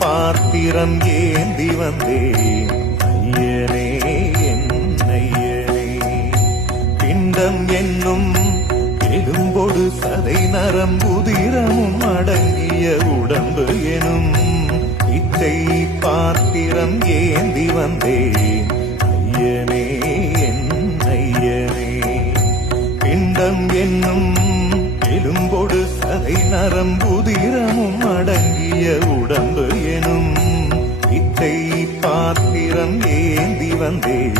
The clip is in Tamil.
பாத்திரம் ஏந்தி வந்தேன் ஐயனே என் ஐயனே பிண்டம் என்னும் எலும்பொடு சதை நரம்புதிரமும் அடங்கிய உடம்பு எனும் இச்சை பார்த்திரம் ஏந்தி வந்தேன் ஐயனே என் பிண்டம் என்னும் எலும்பொடு சதை நரம்புதிரமும் உடம்பு ஏந்தி வந்தேன்.